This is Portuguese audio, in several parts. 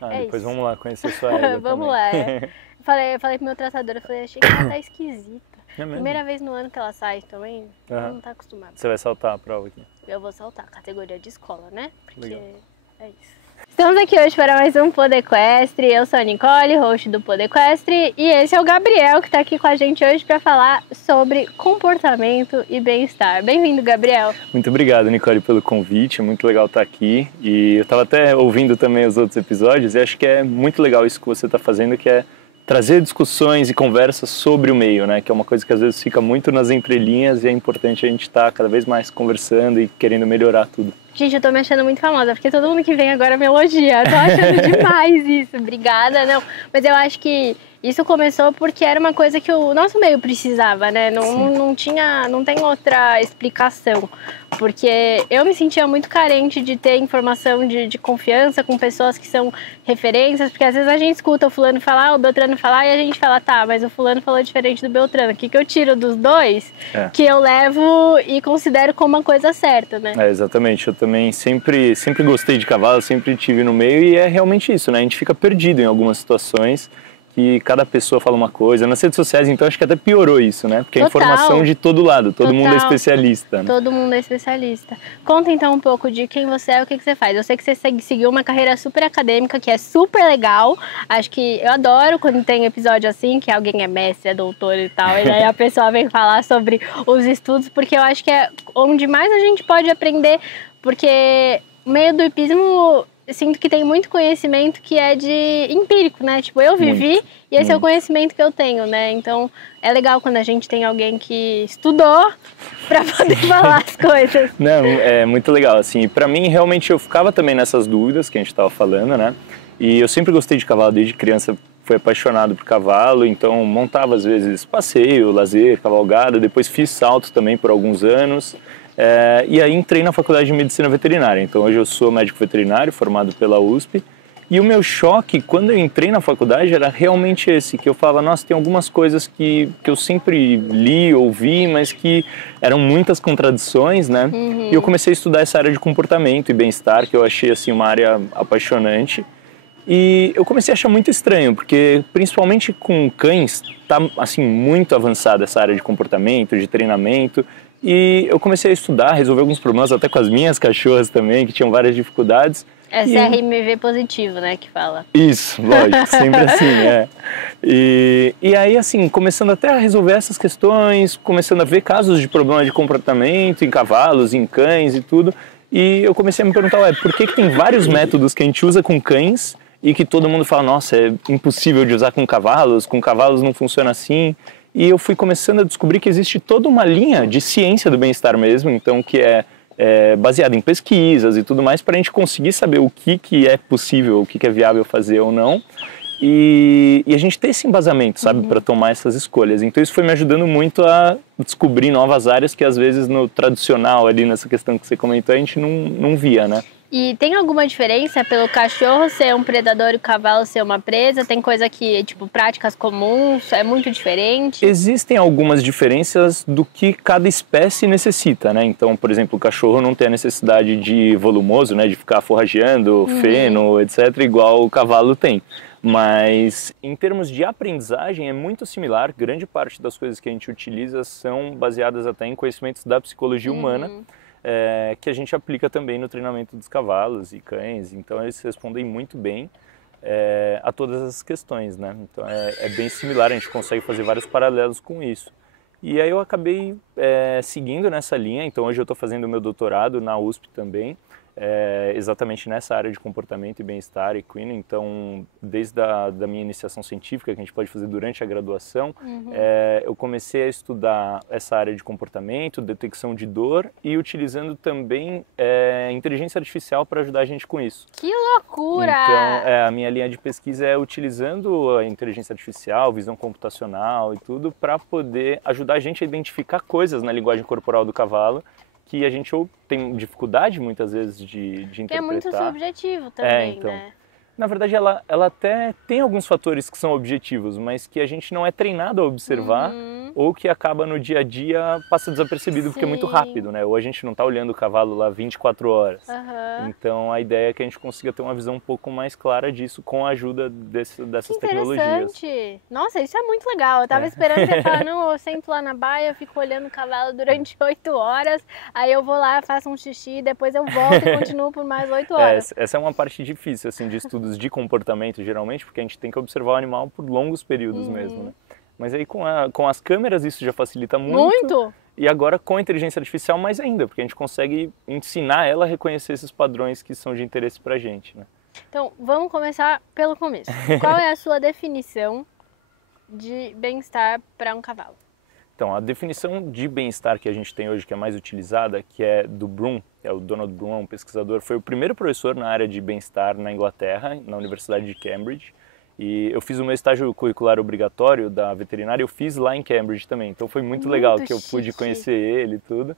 Ah, É depois isso. vamos lá conhecer sua égua Vamos também. lá. Eu falei pro meu tratador, eu falei, achei que ela tá esquisita. É mesmo? Primeira vez no ano que ela sai também, ela Aham. não tá acostumada. Você vai saltar a prova aqui. Eu vou saltar, categoria de escola, né? Porque Legal. é isso. Estamos aqui hoje para mais um Podequestre. Eu sou a Nicole, host do Podequestre, e esse é o Gabriel que está aqui com a gente hoje para falar sobre comportamento e bem-estar. Bem-vindo, Gabriel. Muito obrigado, Nicole, pelo convite. É muito legal estar aqui. E eu estava até ouvindo também os outros episódios e acho que é muito legal isso que você está fazendo, que é trazer discussões e conversas sobre o meio, né? Que é uma coisa que às vezes fica muito nas entrelinhas e é importante a gente estar cada vez mais conversando e querendo melhorar tudo. Gente, eu tô me achando muito famosa, porque todo mundo que vem agora me elogia. Eu tô achando demais isso. Obrigada, não. Mas eu acho que isso começou porque era uma coisa que o nosso meio precisava, né? Não tem outra explicação. Porque eu me sentia muito carente de ter informação de confiança com pessoas que são referências, porque às vezes a gente escuta o fulano falar, o Beltrano falar, e a gente fala, tá, mas o fulano falou diferente do Beltrano. O que eu tiro dos dois que eu levo e considero como uma coisa certa, né? É, exatamente. Eu também sempre gostei de cavalo, sempre tive no meio e é realmente isso, né? A gente fica perdido em algumas situações que cada pessoa fala uma coisa. Nas redes sociais, então, acho que até piorou isso, né? Porque a informação de todo lado, todo mundo é especialista. Né? Todo mundo é especialista. Conta então um pouco de quem você é e o que você faz. Eu sei que você seguiu uma carreira super acadêmica, que é super legal. Acho que eu adoro quando tem episódio assim, que alguém é mestre, é doutor e tal, e aí a pessoa vem falar sobre os estudos, porque eu acho que é onde mais a gente pode aprender, porque o meio do hipismo, eu sinto que tem muito conhecimento que é de empírico, né? Tipo, eu vivi e esse é o conhecimento que eu tenho, né? Então, é legal quando a gente tem alguém que estudou pra poder falar as coisas. Não, é muito legal, assim. Pra mim, realmente, eu ficava também nessas dúvidas que a gente tava falando, né? E eu sempre gostei de cavalo, desde criança fui apaixonado por cavalo, então montava às vezes passeio, lazer, cavalgada, depois fiz saltos também por alguns anos. E aí entrei na faculdade de medicina veterinária, então hoje eu sou médico veterinário formado pela USP e o meu choque quando eu entrei na faculdade era realmente esse, que eu falava, nossa, tem algumas coisas que eu sempre li, ouvi, mas que eram muitas contradições, né? E eu comecei a estudar essa área de comportamento e bem-estar, que eu achei assim uma área apaixonante. E eu comecei a achar muito estranho, porque principalmente com cães tá assim muito avançada essa área de comportamento, de treinamento. E eu comecei a estudar, resolver alguns problemas até com as minhas cachorras também, que tinham várias dificuldades. É CRMV positivo, né, que fala. Isso, lógico, sempre assim, é. E aí, assim, começando até a resolver essas questões, começando a ver casos de problema de comportamento em cavalos, em cães e tudo. E eu comecei a me perguntar, por que tem vários métodos que a gente usa com cães e que todo mundo fala, nossa, é impossível de usar com cavalos não funciona assim. E eu fui começando a descobrir que existe toda uma linha de ciência do bem-estar mesmo, então que é baseada em pesquisas e tudo mais, para a gente conseguir saber o que é possível, o que é viável fazer ou não, e a gente ter esse embasamento, sabe, para tomar essas escolhas. Então isso foi me ajudando muito a descobrir novas áreas que às vezes no tradicional, ali nessa questão que você comentou, a gente não via, né? E tem alguma diferença pelo cachorro ser um predador e o cavalo ser uma presa? Tem coisa que, tipo, práticas comuns, é muito diferente? Existem algumas diferenças do que cada espécie necessita, né? Então, por exemplo, o cachorro não tem a necessidade de volumoso, né? De ficar forrageando, feno, etc., igual o cavalo tem. Mas, em termos de aprendizagem, é muito similar. Grande parte das coisas que a gente utiliza são baseadas até em conhecimentos da psicologia humana, que a gente aplica também no treinamento dos cavalos e cães, então eles respondem muito bem a todas as questões, né? Então é bem similar, a gente consegue fazer vários paralelos com isso. E aí eu acabei seguindo nessa linha, então hoje eu estou fazendo o meu doutorado na USP também, exatamente nessa área de comportamento e bem-estar equino. Então, desde a da minha iniciação científica, que a gente pode fazer durante a graduação, eu comecei a estudar essa área de comportamento, detecção de dor e utilizando também inteligência artificial para ajudar a gente com isso. Que loucura! Então, a minha linha de pesquisa é utilizando a inteligência artificial, visão computacional e tudo, para poder ajudar a gente a identificar coisas na linguagem corporal do cavalo que a gente ou tem dificuldade muitas vezes de interpretar. É muito subjetivo também, né? Na verdade, ela até tem alguns fatores que são objetivos, mas que a gente não é treinado a observar ou que acaba no dia a dia, passa desapercebido porque é muito Sim. rápido, né? Ou a gente não está olhando o cavalo lá 24 horas. Aham. Então a ideia é que a gente consiga ter uma visão um pouco mais clara disso com a ajuda dessas Que tecnologias. interessante! Nossa, isso é muito legal. Eu tava esperando você falar, não, eu sento lá na baia, eu fico olhando o cavalo durante 8 horas, aí eu vou lá, faço um xixi, depois eu volto e continuo por mais 8 horas. Essa é uma parte difícil assim, de estudos de comportamento, geralmente, porque a gente tem que observar o animal por longos períodos mesmo, né? Mas aí com as câmeras isso já facilita muito. Muito? E agora com a inteligência artificial mais ainda, porque a gente consegue ensinar ela a reconhecer esses padrões que são de interesse pra gente, né? Então, vamos começar pelo começo. Qual é a sua definição de bem-estar para um cavalo? Então, a definição de bem-estar que a gente tem hoje, que é mais utilizada, que é do Bloom, é o Donald Bloom, um pesquisador, foi o primeiro professor na área de bem-estar na Inglaterra, na Universidade de Cambridge. E eu fiz o meu estágio curricular obrigatório da veterinária, eu fiz lá em Cambridge também. Então foi muito legal que eu pude conhecer ele e tudo.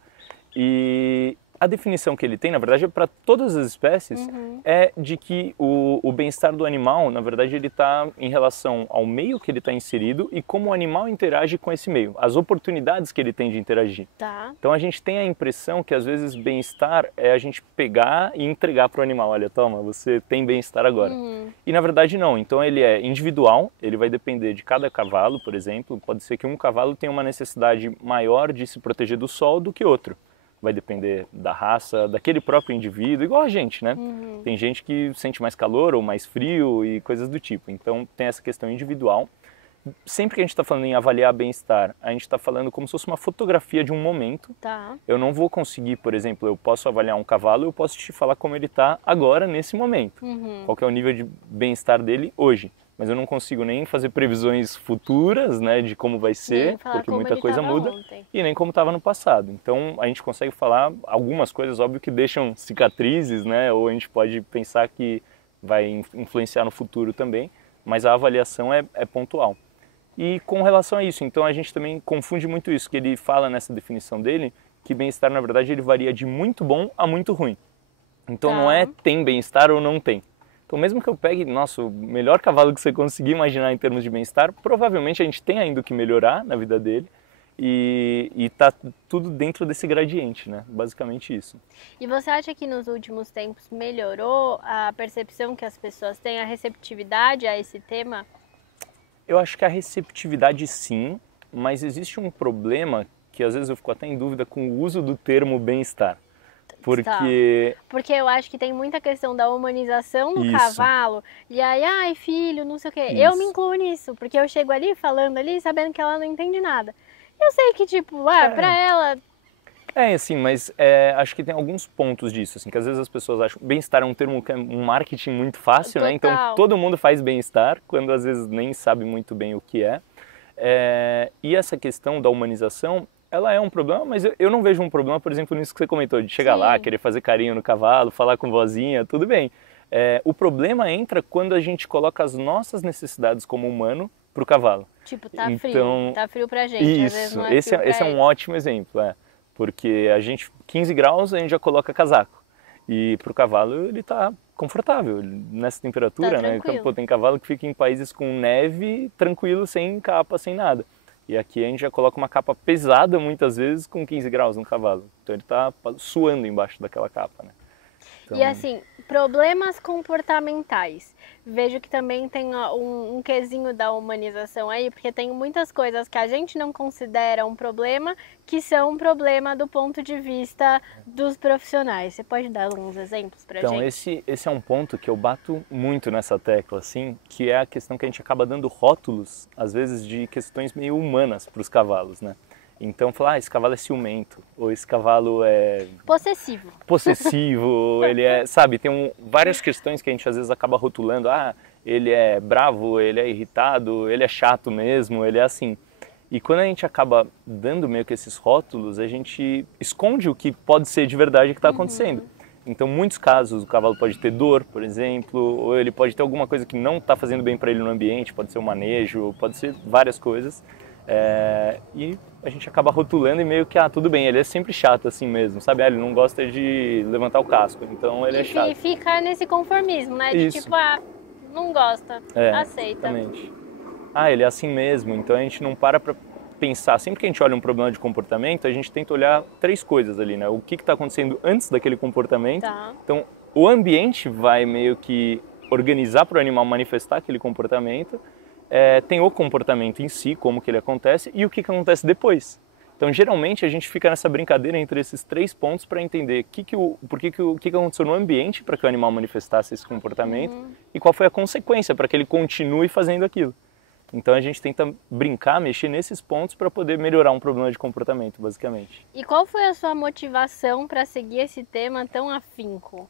E a definição que ele tem, na verdade, é para todas as espécies, é de que o bem-estar do animal, na verdade, ele está em relação ao meio que ele está inserido e como o animal interage com esse meio, as oportunidades que ele tem de interagir. Tá. Então a gente tem a impressão que às vezes bem-estar é a gente pegar e entregar para o animal, olha, toma, você tem bem-estar agora. E na verdade não, então ele é individual, ele vai depender de cada cavalo, por exemplo, pode ser que um cavalo tenha uma necessidade maior de se proteger do sol do que outro. Vai depender da raça, daquele próprio indivíduo, igual a gente, né? Tem gente que sente mais calor ou mais frio e coisas do tipo. Então tem essa questão individual. Sempre que a gente está falando em avaliar bem-estar, a gente está falando como se fosse uma fotografia de um momento. Tá. Eu não vou conseguir, por exemplo, eu posso avaliar um cavalo, eu posso te falar como ele está agora, nesse momento. Qual que é o nível de bem-estar dele hoje. Mas eu não consigo nem fazer previsões futuras, né, de como vai ser, porque muita coisa muda, e nem como estava no passado. Então a gente consegue falar algumas coisas, óbvio, que deixam cicatrizes, né, ou a gente pode pensar que vai influenciar no futuro também, mas a avaliação é pontual. E com relação a isso, então a gente também confunde muito isso, que ele fala nessa definição dele, que bem-estar, na verdade, ele varia de muito bom a muito ruim. Então não é tem bem-estar ou não tem. Então mesmo que eu pegue, nossa, o melhor cavalo que você conseguir imaginar em termos de bem-estar, provavelmente a gente tem ainda o que melhorar na vida dele e tá tudo dentro desse gradiente, né? Basicamente isso. E você acha que nos últimos tempos melhorou a percepção que as pessoas têm, a receptividade a esse tema? Eu acho que a receptividade sim, mas existe um problema que às vezes eu fico até em dúvida com o uso do termo bem-estar. Porque... Porque eu acho que tem muita questão da humanização do cavalo. E aí, ai filho, não sei o quê. Isso. Eu me incluo nisso, porque eu chego ali, falando ali, sabendo que ela não entende nada. Eu sei que, tipo, pra ela... assim, mas acho que tem alguns pontos disso, assim, que às vezes as pessoas acham... Bem-estar é um termo que é um marketing muito fácil, né? Então todo mundo faz bem-estar, quando às vezes nem sabe muito bem o que é. E essa questão da humanização... ela é um problema, mas eu não vejo um problema, por exemplo, nisso que você comentou, de chegar lá, querer fazer carinho no cavalo, falar com vozinha, tudo bem. O problema entra quando a gente coloca as nossas necessidades como humano pro cavalo. Tipo, tá frio pra gente, isso, às vezes não é esse é um ótimo exemplo, porque a gente, 15 graus, a gente já coloca casaco. E pro cavalo ele tá confortável nessa temperatura, né? Então, pô, tem cavalo que fica em países com neve, tranquilo, sem capa, sem nada. E aqui a gente já coloca uma capa pesada, muitas vezes, com 15 graus no cavalo. Então ele está suando embaixo daquela capa, né? Então... E assim, problemas comportamentais. Vejo que também tem um quesinho da humanização aí, porque tem muitas coisas que a gente não considera um problema, que são um problema do ponto de vista dos profissionais. Você pode dar uns exemplos pra gente? Então, esse é um ponto que eu bato muito nessa tecla, assim, que é a questão que a gente acaba dando rótulos, às vezes, de questões meio humanas para os cavalos, né? Então, falar, esse cavalo é ciumento, ou esse cavalo é... Possessivo, ele é... Sabe, tem várias questões que a gente às vezes acaba rotulando. Ele é bravo, ele é irritado, ele é chato mesmo, ele é assim. E quando a gente acaba dando meio que esses rótulos, a gente esconde o que pode ser de verdade que está acontecendo. Então, em muitos casos, o cavalo pode ter dor, por exemplo, ou ele pode ter alguma coisa que não está fazendo bem para ele no ambiente, pode ser um manejo, pode ser várias coisas. E a gente acaba rotulando e meio que, tudo bem, ele é sempre chato assim mesmo, sabe? Ele não gosta de levantar o casco, então ele é chato. E fica nesse conformismo, né? De tipo, não gosta, aceita. Exatamente. Ele é assim mesmo, então a gente não para pensar, sempre que a gente olha um problema de comportamento, a gente tenta olhar 3 coisas ali, né? O que está acontecendo antes daquele comportamento. Tá. Então, o ambiente vai meio que organizar para o animal manifestar aquele comportamento. Tem o comportamento em si, como que ele acontece, e o que acontece depois. Então, geralmente, a gente fica nessa brincadeira entre esses 3 pontos para entender o que aconteceu no ambiente para que o animal manifestasse esse comportamento e qual foi a consequência para que ele continue fazendo aquilo. Então, a gente tenta brincar, mexer nesses pontos para poder melhorar um problema de comportamento, basicamente. E qual foi a sua motivação para seguir esse tema tão afinco?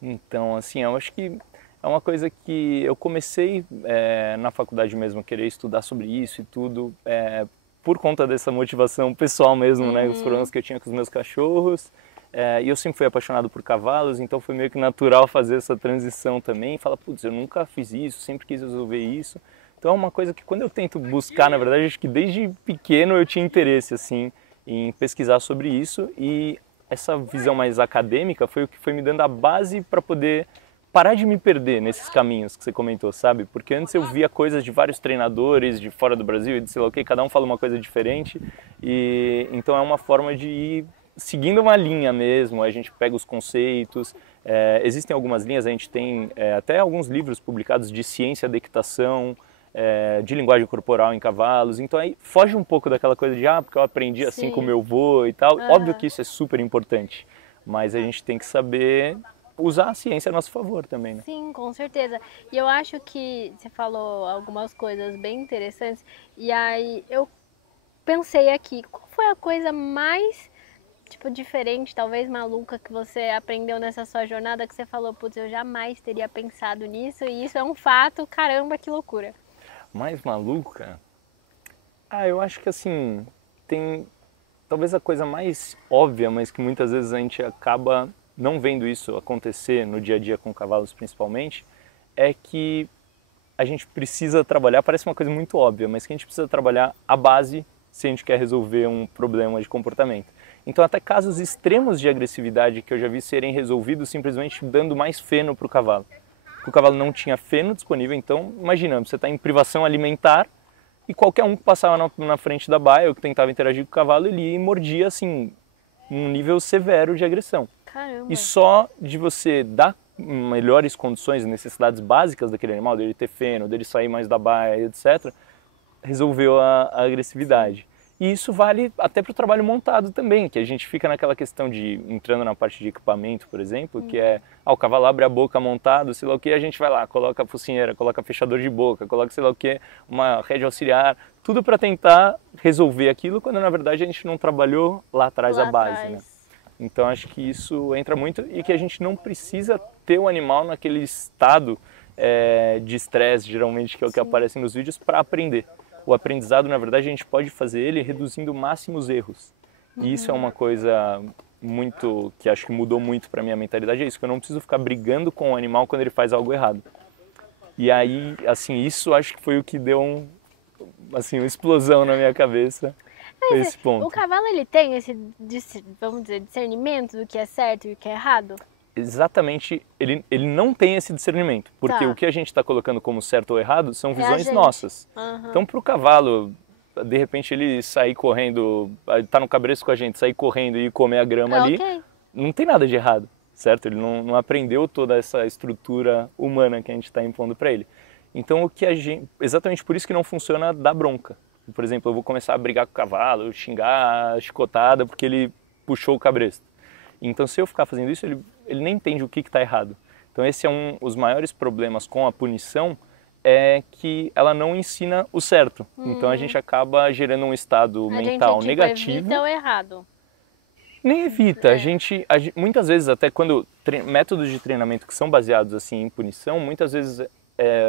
Então, assim, eu acho que é uma coisa que eu comecei na faculdade mesmo a querer estudar sobre isso e tudo, por conta dessa motivação pessoal mesmo, né? Os problemas que eu tinha com os meus cachorros. E eu sempre fui apaixonado por cavalos, então foi meio que natural fazer essa transição também. E falar, putz, eu nunca fiz isso, sempre quis resolver isso. Então é uma coisa que quando eu tento buscar, na verdade, acho que desde pequeno eu tinha interesse, assim, em pesquisar sobre isso. E essa visão mais acadêmica foi o que foi me dando a base para poder parar de me perder nesses caminhos que você comentou, sabe? Porque antes eu via coisas de vários treinadores de fora do Brasil e de sei lá o que, cada um fala uma coisa diferente. E então é uma forma de ir seguindo uma linha mesmo, a gente pega os conceitos, existem algumas linhas, a gente tem até alguns livros publicados de ciência da equitação, de linguagem corporal em cavalos, então aí foge um pouco daquela coisa de porque eu aprendi assim com o meu avô e tal. Óbvio que isso é super importante, mas a gente tem que saber usar a ciência a nosso favor também, né? Sim, com certeza. E eu acho que você falou algumas coisas bem interessantes, e aí eu pensei aqui, qual foi a coisa mais, tipo, diferente, talvez maluca, que você aprendeu nessa sua jornada, que você falou, putz, eu jamais teria pensado nisso, e isso é um fato, caramba, que loucura. Mais maluca? Eu acho que assim, tem talvez a coisa mais óbvia, mas que muitas vezes a gente acaba não vendo isso acontecer no dia a dia com cavalos principalmente, é que a gente precisa trabalhar, parece uma coisa muito óbvia, mas que a gente precisa trabalhar a base se a gente quer resolver um problema de comportamento. Então até casos extremos de agressividade que eu já vi serem resolvidos simplesmente dando mais feno para o cavalo. O cavalo não tinha feno disponível, então imagina, você está em privação alimentar e qualquer um que passava na frente da baia ou que tentava interagir com o cavalo, ele ia e mordia assim, um nível severo de agressão. Caramba. E só de você dar melhores condições e necessidades básicas daquele animal, dele ter feno, dele sair mais da baia, etc., resolveu a agressividade. E isso vale até para o trabalho montado também, que a gente fica naquela questão de, entrando na parte de equipamento, por exemplo, que é, o cavalo abre a boca montado, sei lá o que, a gente vai lá, coloca a focinheira, coloca fechador de boca, coloca sei lá o que, uma rede auxiliar, tudo para tentar resolver aquilo, quando na verdade a gente não trabalhou lá atrás a base, né? Então acho que isso entra muito e que a gente não precisa ter o animal naquele estado de estresse, geralmente, que é o que aparece nos vídeos, para aprender. O aprendizado, na verdade, a gente pode fazer ele reduzindo o máximo os erros. E isso é uma coisa muito, que acho que mudou muito para minha mentalidade, é isso, que eu não preciso ficar brigando com o animal quando ele faz algo errado. E aí, assim, isso acho que foi o que deu uma explosão na minha cabeça. Mas esse ponto. O cavalo, ele tem esse, vamos dizer, discernimento do que é certo e o que é errado? Exatamente, ele não tem esse discernimento, porque o que a gente está colocando como certo ou errado são visões nossas. Então, para o cavalo, de repente ele sair correndo, tá no cabresto com a gente, sair correndo e comer a grama ali, não tem nada de errado, certo? Ele não aprendeu toda essa estrutura humana que a gente está impondo para ele. Então, o que a gente, exatamente por isso que não funciona dar bronca. Por exemplo, eu vou começar a brigar com o cavalo, xingar, chicotada, porque ele puxou o cabresto. Então, se eu ficar fazendo isso, ele nem entende o que está errado. Então, esse é os maiores problemas com a punição, é que ela não ensina o certo. Então, a gente acaba gerando um estado mental negativo. Evita o errado. Nem evita. Muitas vezes, até quando métodos de treinamento que são baseados assim em punição, muitas vezes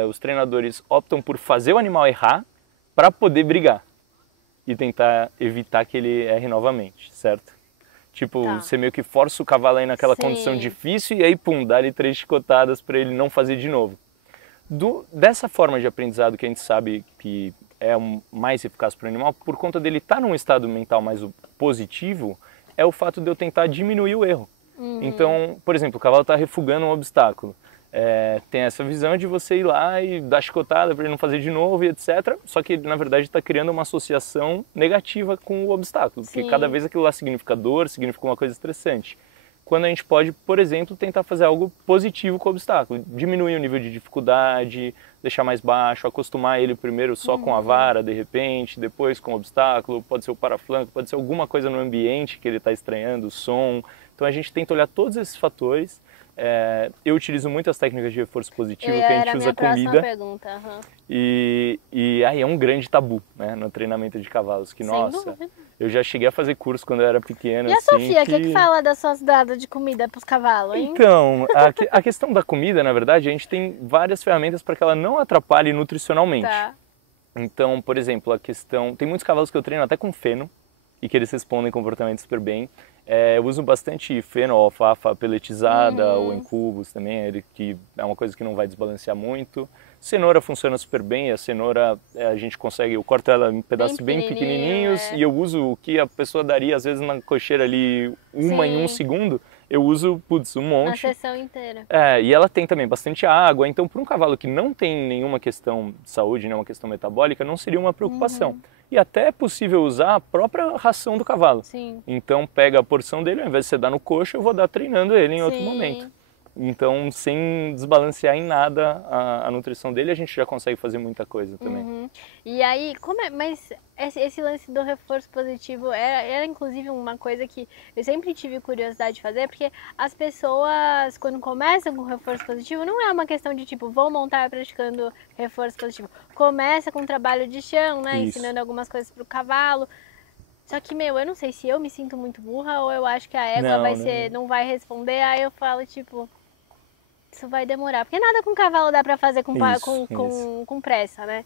os treinadores optam por fazer o animal errar para poder brigar e tentar evitar que ele erre novamente, certo? Tipo, você meio que força o cavalo aí naquela condição difícil e aí, pum, dá-lhe 3 chicotadas para ele não fazer de novo. Dessa forma de aprendizado que a gente sabe que é mais eficaz para o animal, por conta dele estar num estado mental mais positivo, é o fato de eu tentar diminuir o erro. Então, por exemplo, o cavalo está refugando um obstáculo. tem essa visão de você ir lá e dar chicotada para ele não fazer de novo e etc. Só que na verdade está criando uma associação negativa com o obstáculo, porque Sim. cada vez aquilo lá significa dor, significa uma coisa estressante. Quando a gente pode, por exemplo, tentar fazer algo positivo com o obstáculo, diminuir o nível de dificuldade, deixar mais baixo, acostumar ele primeiro só com a vara, de repente, depois com o obstáculo, pode ser o paraflanco, pode ser alguma coisa no ambiente que ele está estranhando, o som. Então a gente tenta olhar todos esses fatores. Eu utilizo muito as técnicas de reforço positivo, que a gente usa comida. Pergunta. Uhum. E aí é um grande tabu, né, no treinamento de cavalos, que nossa, eu já cheguei a fazer curso quando eu era pequeno. E a Sofia, o que fala das suas dadas de comida para os cavalos, hein? Então, a questão da comida, na verdade, a gente tem várias ferramentas para que ela não atrapalhe nutricionalmente. Tá. Então, por exemplo, tem muitos cavalos que eu treino até com feno, e que eles respondem comportamento super bem. Eu uso bastante feno, alfafa peletizada, ou em cubos também, que é uma coisa que não vai desbalancear muito. Cenoura funciona super bem, a cenoura eu corto ela em pedaços bem pequenininhos e eu uso o que a pessoa daria às vezes na cocheira ali em 1 segundo, eu uso, um monte. Na sessão inteira. E ela tem também bastante água, então para um cavalo que não tem nenhuma questão de saúde, nenhuma questão metabólica, não seria uma preocupação. E até é possível usar a própria ração do cavalo. Sim. Então pega a porção dele, ao invés de você dar no coxo, eu vou dar treinando ele em outro momento. Então, sem desbalancear em nada a nutrição dele, a gente já consegue fazer muita coisa também. E aí, mas esse lance do reforço positivo era inclusive uma coisa que eu sempre tive curiosidade de fazer, porque as pessoas, quando começam com reforço positivo, não é uma questão de tipo, vou montar praticando reforço positivo. Começa com trabalho de chão, né? Isso. Ensinando algumas coisas pro cavalo. Só que, eu não sei se eu me sinto muito burra ou eu acho que a égua não vai responder, aí eu falo, tipo, isso vai demorar. Porque nada com cavalo dá pra fazer com pressa, né?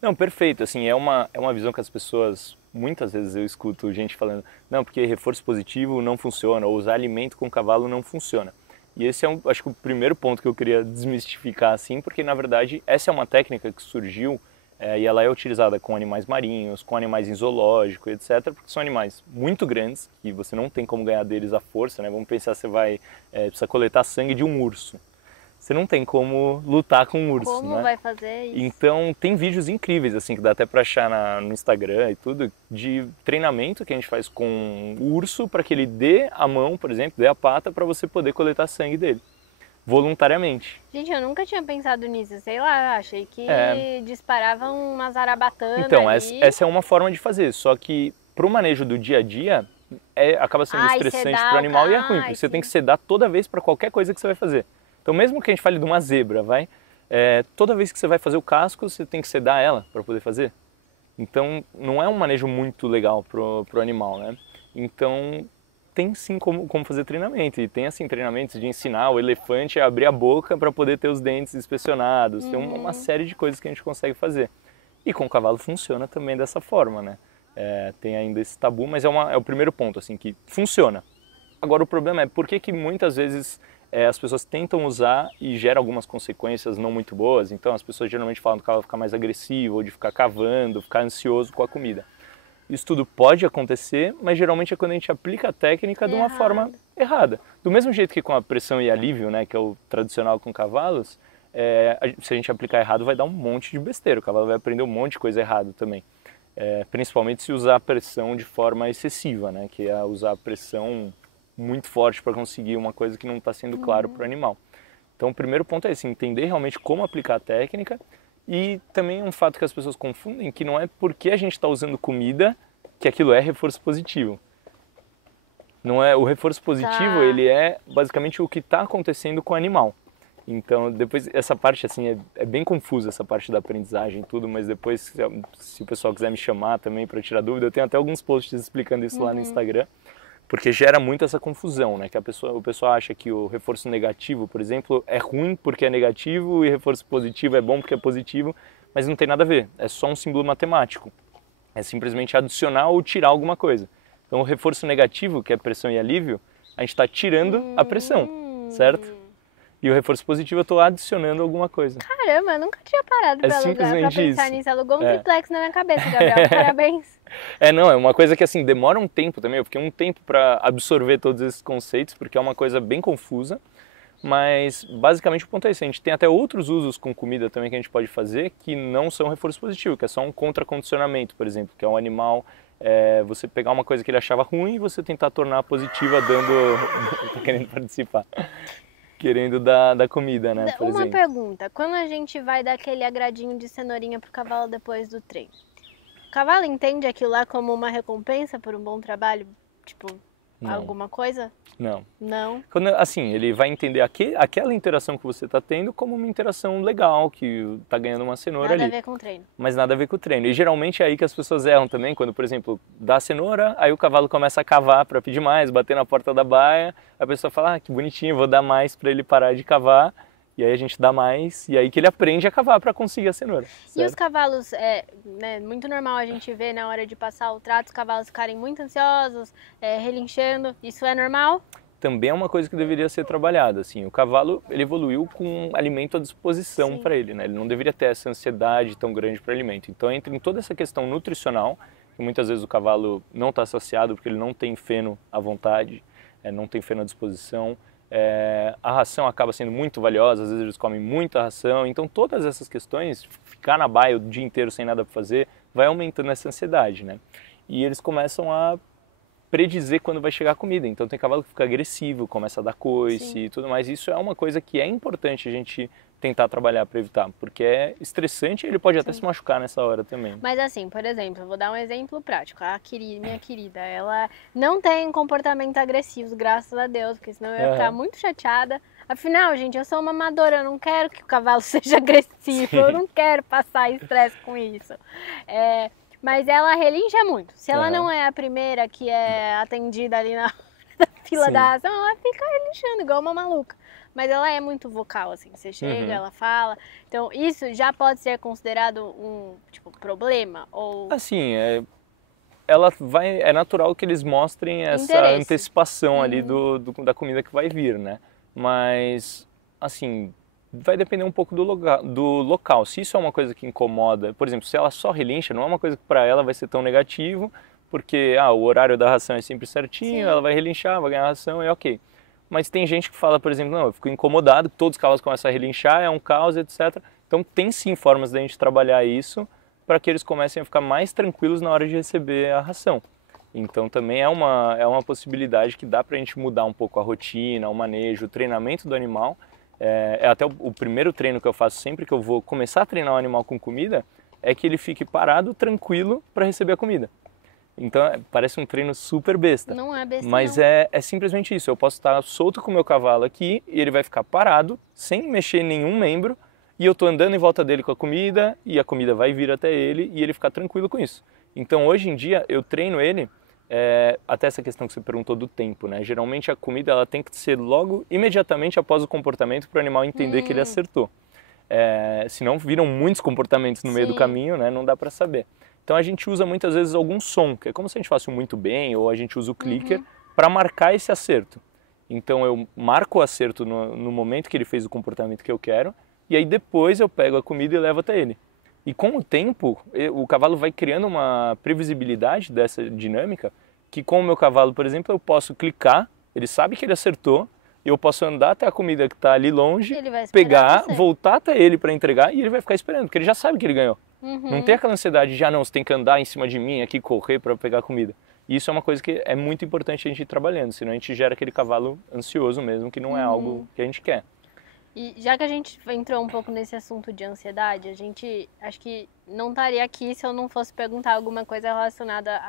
Não, perfeito. Assim, é uma visão que as pessoas, muitas vezes eu escuto gente falando, não, porque reforço positivo não funciona, ou usar alimento com cavalo não funciona. E esse é, acho que o primeiro ponto que eu queria desmistificar, assim, porque na verdade essa é uma técnica que surgiu e ela é utilizada com animais marinhos, com animais em zoológico, etc., porque são animais muito grandes, que você não tem como ganhar deles à força, né? Vamos pensar, você precisa coletar sangue de um urso. Você não tem como lutar com um urso, Como né? vai fazer isso? Então, tem vídeos incríveis, assim, que dá até pra achar no Instagram e tudo, de treinamento que a gente faz com o urso para que ele dê a mão, por exemplo, dê a pata para você poder coletar sangue dele, voluntariamente. Gente, eu nunca tinha pensado nisso, sei lá, achei que disparavam uma zarabatanas. Então, essa é uma forma de fazer, só que pro manejo do dia a dia, acaba sendo estressante pro animal e é ruim, porque você tem que sedar toda vez para qualquer coisa que você vai fazer. Então, mesmo que a gente fale de uma zebra, toda vez que você vai fazer o casco, você tem que sedar ela para poder fazer. Então, não é um manejo muito legal pro animal, né? Então, tem sim como fazer treinamento. E tem, assim, treinamentos de ensinar o elefante a abrir a boca para poder ter os dentes inspecionados. Tem uma série de coisas que a gente consegue fazer. E com o cavalo funciona também dessa forma, né? Tem ainda esse tabu, mas é o primeiro ponto, assim, que funciona. Agora, o problema é por que muitas vezes as pessoas tentam usar e gera algumas consequências não muito boas. Então as pessoas geralmente falam que o cavalo fica mais agressivo, ou de ficar cavando, ficar ansioso com a comida. Isso tudo pode acontecer, mas geralmente é quando a gente aplica a técnica de uma forma errada. Do mesmo jeito que com a pressão e alívio, né, que é o tradicional com cavalos, se a gente aplicar errado vai dar um monte de besteira. O cavalo vai aprender um monte de coisa errada também. Principalmente se usar a pressão de forma excessiva, né, que é usar a pressão muito forte para conseguir uma coisa que não está sendo claro para o animal. Então o primeiro ponto é esse, entender realmente como aplicar a técnica e também um fato que as pessoas confundem, que não é porque a gente está usando comida que aquilo é reforço positivo. Não é, o reforço positivo ele é basicamente o que está acontecendo com o animal. Então depois essa parte assim é bem confusa, essa parte da aprendizagem e tudo, mas depois se o pessoal quiser me chamar também para tirar dúvida, eu tenho até alguns posts explicando isso lá no Instagram. Porque gera muito essa confusão, né? Que o pessoal acha que o reforço negativo, por exemplo, é ruim porque é negativo e reforço positivo é bom porque é positivo, mas não tem nada a ver, é só um símbolo matemático. É simplesmente adicionar ou tirar alguma coisa. Então o reforço negativo, que é pressão e alívio, a gente está tirando a pressão, certo? E o reforço positivo eu estou adicionando alguma coisa. Caramba, eu nunca tinha parado pra pensar nisso. Alugou um triplex na minha cabeça, Gabriel. Parabéns. Não, é uma coisa que assim, demora um tempo também. Eu fiquei um tempo para absorver todos esses conceitos, porque é uma coisa bem confusa. Mas basicamente o ponto é esse, a gente tem até outros usos com comida também que a gente pode fazer que não são reforço positivo, que é só um contracondicionamento, por exemplo, que é um animal, você pegar uma coisa que ele achava ruim e você tentar tornar positiva dando... Tô querendo participar. Querendo da comida, né, por Uma exemplo. pergunta, quando a gente vai dar aquele agradinho de cenourinha pro cavalo depois do treino, o cavalo entende aquilo lá como uma recompensa por um bom trabalho? Tipo, Não. alguma coisa? Não. Não? Quando, assim, ele vai entender aquela interação que você está tendo como uma interação legal, que está ganhando uma cenoura Nada ali. a ver com o treino. Mas nada a ver com o treino. E geralmente é aí que as pessoas erram também, quando, por exemplo, dá a cenoura, aí o cavalo começa a cavar para pedir mais, bater na porta da baia, a pessoa fala, ah, que bonitinho, vou dar mais para ele parar de cavar. E aí a gente dá mais, e aí que ele aprende a cavar para conseguir a cenoura. E os cavalos, né, muito normal a gente ver na hora de passar o trato, os cavalos ficarem muito ansiosos, relinchando, isso é normal? Também é uma coisa que deveria ser trabalhada, assim, o cavalo, ele evoluiu com alimento à disposição para ele, né? Ele não deveria ter essa ansiedade tão grande para alimento. Então entra em toda essa questão nutricional, que muitas vezes o cavalo não está saciado porque ele não tem feno à vontade, não tem feno à disposição. A ração acaba sendo muito valiosa, às vezes eles comem muita ração, então todas essas questões, ficar na baia o dia inteiro sem nada para fazer, vai aumentando essa ansiedade, né? E eles começam a predizer quando vai chegar a comida, então tem cavalo que fica agressivo, começa a dar coice Sim. e tudo mais, isso é uma coisa que é importante a gente tentar trabalhar para evitar, porque é estressante e ele pode até se machucar nessa hora também. Mas assim, por exemplo, eu vou dar um exemplo prático. Minha querida, ela não tem comportamento agressivo, graças a Deus, porque senão eu ia ficar muito chateada. Afinal, gente, eu sou uma amadora, eu não quero que o cavalo seja agressivo, eu não quero passar estresse com isso. Mas ela relincha muito. Se ela não é a primeira que é atendida ali na fila da ração, ela fica relinchando igual uma maluca. Mas ela é muito vocal, assim, você chega, ela fala. Então, isso já pode ser considerado um, tipo, problema? Ou... Assim, é natural que eles mostrem essa Interesse. antecipação ali da comida que vai vir, né? Mas, assim, vai depender um pouco do local. Se isso é uma coisa que incomoda, por exemplo, se ela só relincha, não é uma coisa que para ela vai ser tão negativo, porque o horário da ração é sempre certinho, Sim. ela vai relinchar, vai ganhar ração e ok. Mas tem gente que fala, por exemplo, não, eu fico incomodado, todos os cavalos começam a relinchar, é um caos, etc. Então tem sim formas da gente trabalhar isso para que eles comecem a ficar mais tranquilos na hora de receber a ração. Então também é uma possibilidade que dá para a gente mudar um pouco a rotina, o manejo, o treinamento do animal. Até o primeiro treino que eu faço sempre que eu vou começar a treinar o animal com comida, é que ele fique parado, tranquilo, para receber a comida. Então parece um treino super besta. Não é besta, mas não. é simplesmente isso. Eu posso estar solto com o meu cavalo aqui e ele vai ficar parado, sem mexer nenhum membro, e eu estou andando em volta dele com a comida e a comida vai vir até ele e ele ficar tranquilo com isso. Então hoje em dia eu treino ele, até essa questão que você perguntou do tempo, né? Geralmente a comida ela tem que ser logo, imediatamente após o comportamento para o animal entender que ele acertou. Senão viram muitos comportamentos no meio do caminho, né? Não dá para saber. Então a gente usa muitas vezes algum som, que é como se a gente fosse muito bem, ou a gente usa o clicker para marcar esse acerto. Então eu marco o acerto no momento que ele fez o comportamento que eu quero, e aí depois eu pego a comida e levo até ele. E com o tempo, o cavalo vai criando uma previsibilidade dessa dinâmica, que com o meu cavalo, por exemplo, eu posso clicar, ele sabe que ele acertou, e eu posso andar até a comida que está ali longe, pegar, voltar até ele para entregar, e ele vai ficar esperando, porque ele já sabe que ele ganhou. Não tem aquela ansiedade de, não, você tem que andar em cima de mim aqui, correr para pegar comida. E isso é uma coisa que é muito importante a gente ir trabalhando, senão a gente gera aquele cavalo ansioso mesmo, que não é algo que a gente quer. E já que a gente entrou um pouco nesse assunto de ansiedade, a gente acho que não estaria aqui se eu não fosse perguntar alguma coisa relacionada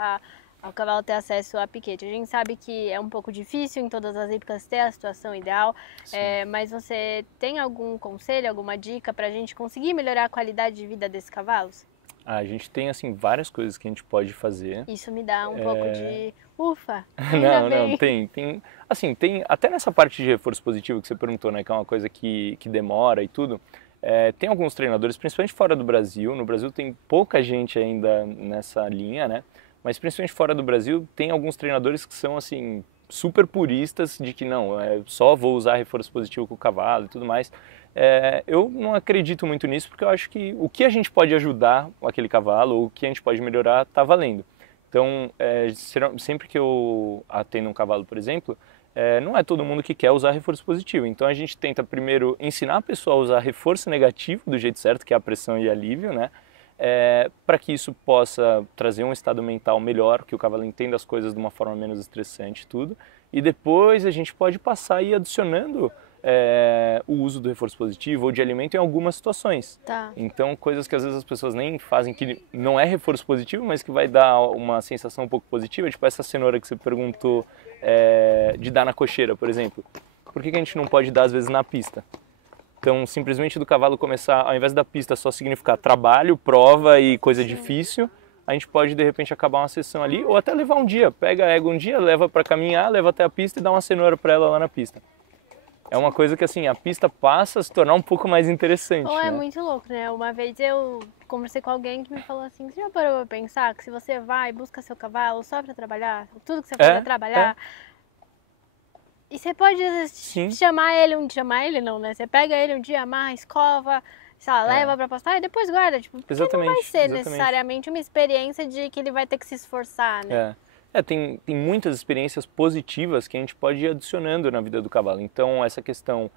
ao cavalo ter acesso a piquete. A gente sabe que é um pouco difícil em todas as épocas ter a situação ideal, mas você tem algum conselho, alguma dica para a gente conseguir melhorar a qualidade de vida desses cavalos? A gente tem assim várias coisas que a gente pode fazer. Isso me dá um pouco de ufa. Não, tem assim, tem até nessa parte de reforço positivo que você perguntou, né, que é uma coisa que demora e tudo. Tem alguns treinadores, principalmente fora do Brasil. No Brasil tem pouca gente ainda nessa linha, né? Mas principalmente fora do Brasil tem alguns treinadores que são assim super puristas de que não, só vou usar reforço positivo com o cavalo e tudo mais. Eu não acredito muito nisso porque eu acho que o que a gente pode ajudar aquele cavalo ou o que a gente pode melhorar está valendo. Então, sempre que eu atendo um cavalo, por exemplo, não é todo mundo que quer usar reforço positivo. Então a gente tenta primeiro ensinar a pessoa a usar reforço negativo do jeito certo, que é a pressão e alívio, né? Para que isso possa trazer um estado mental melhor, que o cavalo entenda as coisas de uma forma menos estressante e tudo. E depois a gente pode passar a ir adicionando o uso do reforço positivo ou de alimento em algumas situações. Tá. Então, coisas que às vezes as pessoas nem fazem, que não é reforço positivo, mas que vai dar uma sensação um pouco positiva, tipo essa cenoura que você perguntou de dar na cocheira, por exemplo. Por que a gente não pode dar às vezes na pista? Então, simplesmente do cavalo começar, ao invés da pista só significar trabalho, prova e coisa difícil, a gente pode de repente acabar uma sessão ali, ou até levar um dia. Pega a égua um dia, leva para caminhar, leva até a pista e dá uma cenoura para ela lá na pista. É uma coisa que assim, a pista passa a se tornar um pouco mais interessante. É né? muito louco, né? Uma vez eu conversei com alguém que me falou assim, você já parou pra pensar que se você vai e busca seu cavalo só pra trabalhar, tudo que você faz é trabalhar, e você pode chamar ele não, né? Você pega ele um dia, amarra, escova, sei lá, leva pra pastar e depois guarda, tipo, porque não vai ser necessariamente uma experiência de que ele vai ter que se esforçar, né? Tem muitas experiências positivas que a gente pode ir adicionando na vida do cavalo. Então, essa questão,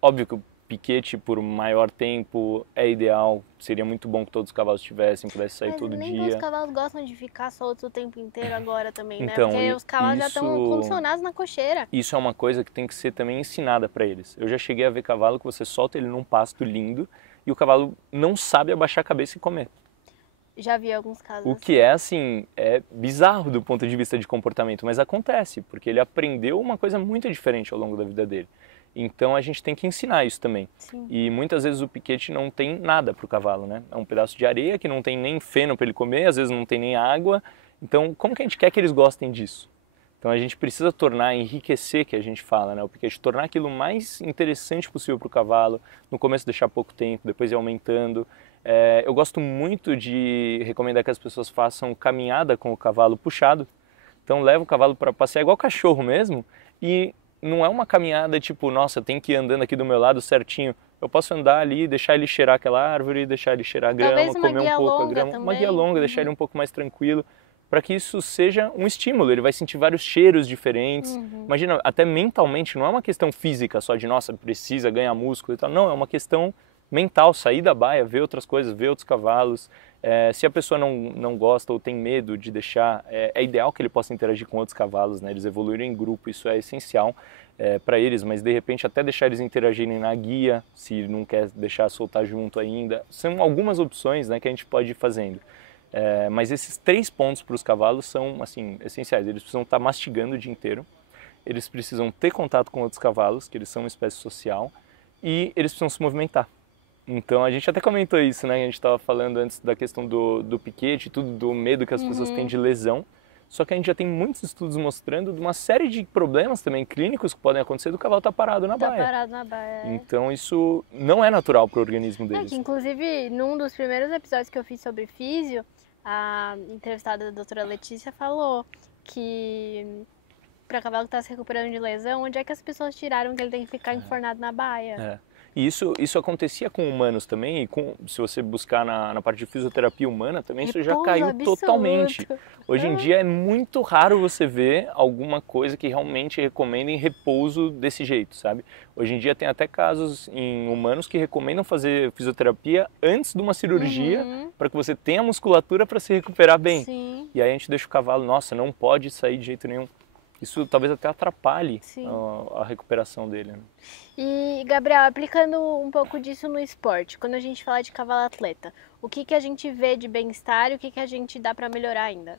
óbvio que o piquete por maior tempo é ideal, seria muito bom que todos os cavalos tivessem, pudessem sair todo dia. Mas nem os cavalos gostam de ficar soltos o tempo inteiro agora também, né? Porque os cavalos já estão condicionados na cocheira. Isso é uma coisa que tem que ser também ensinada para eles. Eu já cheguei a ver cavalo que você solta ele num pasto lindo e o cavalo não sabe abaixar a cabeça e comer. Já vi alguns casos. O que é bizarro do ponto de vista de comportamento, mas acontece, porque ele aprendeu uma coisa muito diferente ao longo da vida dele. Então a gente tem que ensinar isso também. Sim. E muitas vezes o piquete não tem nada para o cavalo, né? É um pedaço de areia que não tem nem feno para ele comer, às vezes não tem nem água. Então como que a gente quer que eles gostem disso? Então a gente precisa enriquecer, que a gente fala, né? O piquete, tornar aquilo o mais interessante possível para o cavalo. No começo deixar pouco tempo, depois ir aumentando. Eu gosto muito de recomendar que as pessoas façam caminhada com o cavalo puxado. Então leva o cavalo para passear igual cachorro mesmo. E não é uma caminhada tipo, nossa, eu tenho que ir andando aqui do meu lado certinho. Eu posso andar ali, deixar ele cheirar aquela árvore, deixar ele cheirar a grama, comer um pouco a grama. Também. Uma guia longa, deixar ele um pouco mais tranquilo. Para que isso seja um estímulo, ele vai sentir vários cheiros diferentes. Imagina, até mentalmente, não é uma questão física só de, nossa, precisa ganhar músculo e tal. Não, é uma questão mental, sair da baia, ver outras coisas, ver outros cavalos. Se a pessoa não gosta ou tem medo de deixar, é ideal que ele possa interagir com outros cavalos, né? Eles evoluírem em grupo, isso é essencial para eles, mas de repente até deixar eles interagirem na guia, se não quer deixar soltar junto ainda. São algumas opções, né, que a gente pode ir fazendo. Mas esses 3 pontos para os cavalos são assim, essenciais. Eles precisam estar mastigando o dia inteiro, eles precisam ter contato com outros cavalos, que eles são uma espécie social, e eles precisam se movimentar. Então a gente até comentou isso, né? A gente estava falando antes da questão do piquete, tudo do medo que as pessoas têm de lesão. Só que a gente já tem muitos estudos mostrando de uma série de problemas também clínicos que podem acontecer do cavalo estar parado na baia. Parado na baia. Então isso não é natural para o organismo deles. Que, inclusive, num dos primeiros episódios que eu fiz sobre físio, a entrevistada da doutora Letícia falou que para cavalo que está se recuperando de lesão, onde é que as pessoas tiraram que ele tem que ficar enfornado na baia? E isso acontecia com humanos também, e se você buscar na parte de fisioterapia humana também, isso já caiu absoluto. Totalmente. Hoje em dia é muito raro você ver alguma coisa que realmente recomendem repouso desse jeito, sabe? Hoje em dia tem até casos em humanos que recomendam fazer fisioterapia antes de uma cirurgia, para que você tenha musculatura para se recuperar bem. Sim. E aí a gente deixa o cavalo, nossa, não pode sair de jeito nenhum. Isso talvez até atrapalhe a recuperação dele. Né? E, Gabriel, aplicando um pouco disso no esporte, quando a gente fala de cavalo atleta, o que a gente vê de bem-estar e o que a gente dá para melhorar ainda?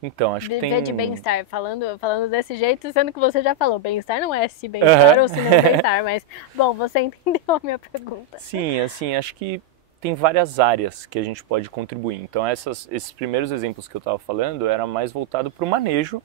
Então, acho que tem... Vê de bem-estar, falando desse jeito, sendo que você já falou, bem-estar não é se bem-estar ou se não bem-estar, mas, bom, você entendeu a minha pergunta. Sim, assim, acho que tem várias áreas que a gente pode contribuir. Então, esses primeiros exemplos que eu estava falando era mais voltado para o manejo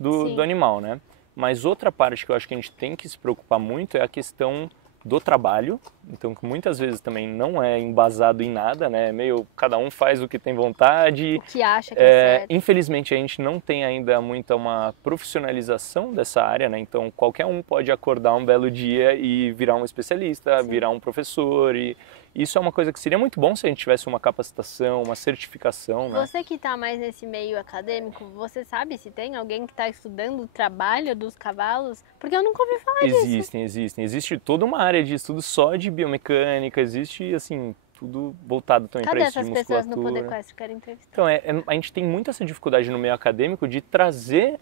do animal, né? Mas outra parte que eu acho que a gente tem que se preocupar muito é a questão do trabalho, então que muitas vezes também não é embasado em nada, né? Meio cada um faz o que tem vontade. O que acha que é certo. Infelizmente a gente não tem ainda uma profissionalização dessa área, né? Então qualquer um pode acordar um belo dia e virar um especialista, virar um professor Isso é uma coisa que seria muito bom se a gente tivesse uma capacitação, uma certificação, né? Você que está mais nesse meio acadêmico, você sabe se tem alguém que está estudando o trabalho dos cavalos? Porque eu nunca ouvi falar disso. Existem. Existe toda uma área de estudo só de biomecânica, existe, assim, tudo voltado também para isso, de Cadê essas pessoas no musculatura. Poderquest? Quero entrevistar. Então, a gente tem muito essa dificuldade no meio acadêmico de trazer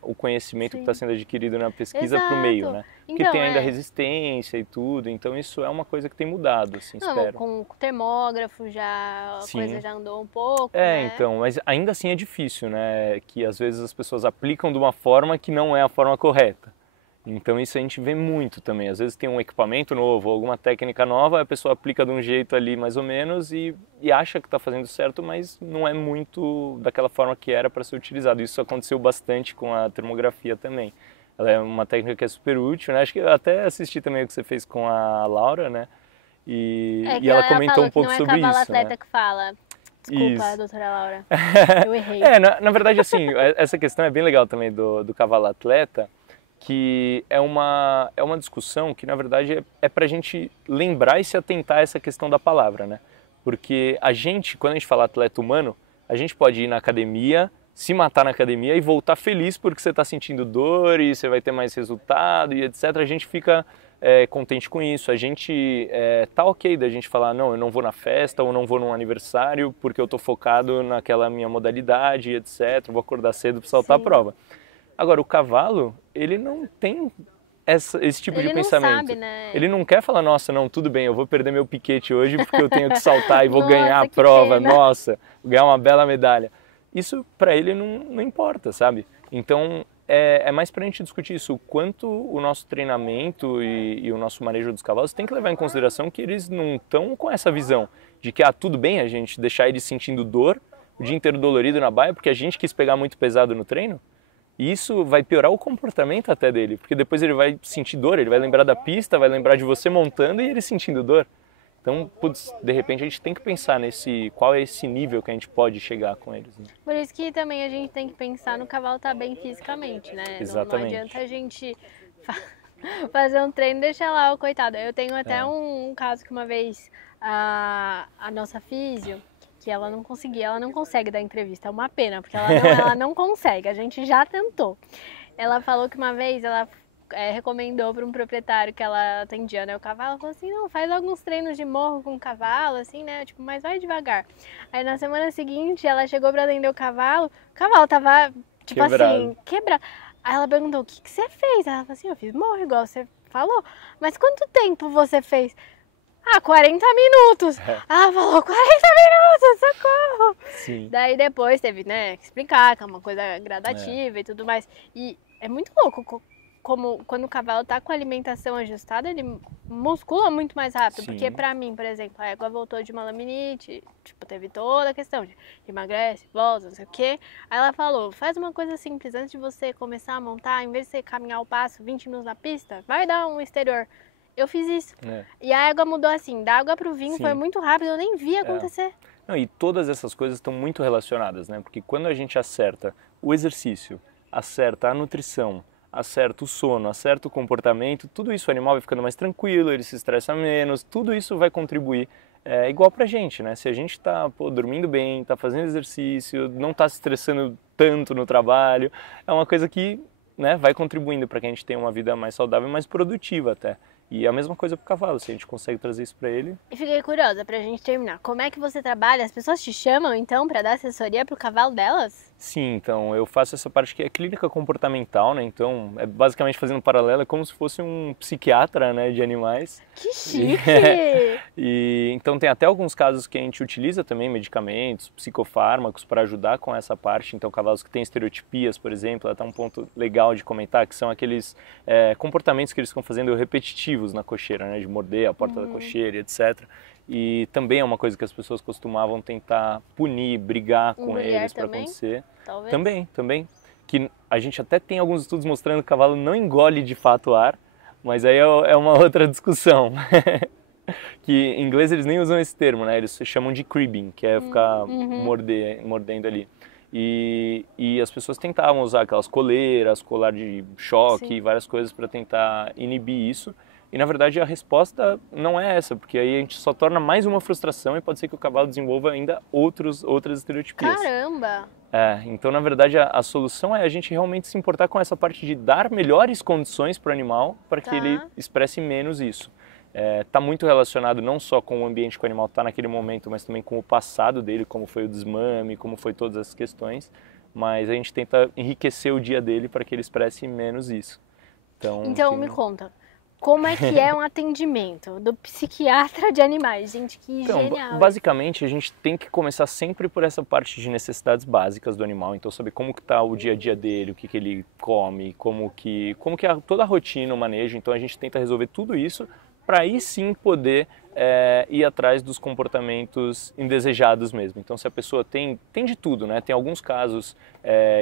o conhecimento que está sendo adquirido na pesquisa para o meio, né? Porque Então, tem ainda resistência e tudo, então isso é uma coisa que tem mudado, assim, espero. Com o termógrafo já, a coisa já andou um pouco, então, mas ainda assim é difícil, né? Que às vezes as pessoas aplicam de uma forma que não é a forma correta. Então isso a gente vê muito também. Às vezes tem um equipamento novo, alguma técnica nova, a pessoa aplica de um jeito ali mais ou menos e acha que está fazendo certo, mas não é muito daquela forma que era para ser utilizado. Isso aconteceu bastante com a termografia também. Ela é uma técnica que é super útil, né? Acho que eu até assisti também o que você fez com a Laura, né? E ela comentou um pouco sobre isso. Não é cavalo atleta, né? Que fala. Desculpa, doutora Laura. Eu errei. Na verdade, assim, essa questão é bem legal também do cavalo atleta, que é uma discussão que, na verdade, é para a gente lembrar e se atentar a essa questão da palavra, né? Porque a gente, quando a gente fala atleta humano, a gente pode ir na academia, se matar na academia e voltar feliz porque você está sentindo dor e você vai ter mais resultado e etc. A gente fica contente com isso. A gente tá ok da gente falar, não, eu não vou na festa ou não vou num aniversário porque eu estou focado naquela minha modalidade e etc. Vou acordar cedo para saltar a prova. Agora, o cavalo, ele não tem esse tipo de pensamento. Sabe, né? Ele não quer falar, nossa, não, tudo bem, eu vou perder meu piquete hoje porque eu tenho que saltar e vou ganhar a prova, nossa, vou ganhar uma bela medalha. Isso para ele não importa, sabe? Então, é mais para a gente discutir isso, o quanto o nosso treinamento e o nosso manejo dos cavalos tem que levar em consideração que eles não estão com essa visão de que, tudo bem a gente deixar eles sentindo dor, o dia inteiro dolorido na baia, porque a gente quis pegar muito pesado no treino. E isso vai piorar o comportamento até dele, porque depois ele vai sentir dor, ele vai lembrar da pista, vai lembrar de você montando e ele sentindo dor. Então, putz, de repente a gente tem que pensar qual é esse nível que a gente pode chegar com eles. Né? Por isso que também a gente tem que pensar no cavalo estar bem fisicamente, né? Exatamente. Não adianta a gente fazer um treino e deixar lá o coitado. Eu tenho até um caso que uma vez a nossa físio, que ela não consegue dar entrevista, é uma pena, porque ela não consegue, a gente já tentou. Ela falou que uma vez ela recomendou para um proprietário que ela atendia, né, o cavalo, falou assim, não, faz alguns treinos de morro com o cavalo, assim, né, tipo, mas vai devagar. Aí na semana seguinte ela chegou para atender o cavalo tava, tipo assim, quebrado. Aí ela perguntou, o que você fez? Ela falou assim, eu fiz morro igual você falou, mas quanto tempo você fez? 40 minutos. Ela falou, 40 minutos, socorro. Sim. Daí depois teve, né, que explicar que é uma coisa gradativa e tudo mais. E é muito louco como quando o cavalo tá com a alimentação ajustada, ele muscula muito mais rápido. Sim. Porque pra mim, por exemplo, a égua voltou de uma laminite, tipo, teve toda a questão de emagrece, volta, não sei o quê. Aí ela falou, faz uma coisa simples, antes de você começar a montar, em vez de você caminhar o passo 20 minutos na pista, vai dar um exterior. Eu fiz isso. E a égua mudou assim, da água pro vinho. Sim. Foi muito rápido, eu nem vi acontecer. Não, e todas essas coisas estão muito relacionadas, né? Porque quando a gente acerta o exercício, acerta a nutrição, acerta o sono, acerta o comportamento, tudo isso o animal vai ficando mais tranquilo, ele se estressa menos, tudo isso vai contribuir igual pra gente, né? Se a gente tá dormindo bem, tá fazendo exercício, não tá se estressando tanto no trabalho, é uma coisa que, né, vai contribuindo para que a gente tenha uma vida mais saudável e mais produtiva até. E a mesma coisa pro cavalo, se a gente consegue trazer isso para ele. E fiquei curiosa, pra gente terminar, como é que você trabalha? As pessoas te chamam então para dar assessoria pro cavalo delas? Sim, então eu faço essa parte que é clínica comportamental, né? Então é basicamente fazendo um paralelo, é como se fosse um psiquiatra, né, de animais. Que chique! Então tem até alguns casos que a gente utiliza também medicamentos, psicofármacos para ajudar com essa parte. Então cavalos que têm estereotipias, por exemplo, até um ponto legal de comentar, que são aqueles comportamentos que eles ficam fazendo repetitivos na cocheira, né, de morder a porta da cocheira, etc. E também é uma coisa que as pessoas costumavam tentar punir, brigar com eles para acontecer. Talvez. Também. Que a gente até tem alguns estudos mostrando que o cavalo não engole de fato ar, mas aí é uma outra discussão. Que em inglês eles nem usam esse termo, né? Eles se chamam de cribbing, que é ficar mordendo ali. E as pessoas tentavam usar aquelas coleiras, colar de choque, várias coisas para tentar inibir isso. E na verdade a resposta não é essa, porque aí a gente só torna mais uma frustração e pode ser que o cavalo desenvolva ainda outras estereotipias. Caramba! Então na verdade a solução é a gente realmente se importar com essa parte de dar melhores condições para o animal para que ele expresse menos isso. Está muito relacionado não só com o ambiente que o animal está naquele momento, mas também com o passado dele, como foi o desmame, como foi todas essas questões. Mas a gente tenta enriquecer o dia dele para que ele expresse menos isso. Então me conta, como é que é um atendimento do psiquiatra de animais? Gente, que genial! Basicamente, a gente tem que começar sempre por essa parte de necessidades básicas do animal. Então, saber como que está o dia a dia dele, o que ele come, como que é toda a rotina, o manejo. Então, a gente tenta resolver tudo isso para aí sim poder ir atrás dos comportamentos indesejados mesmo. Então, se a pessoa tem de tudo, né? Tem alguns casos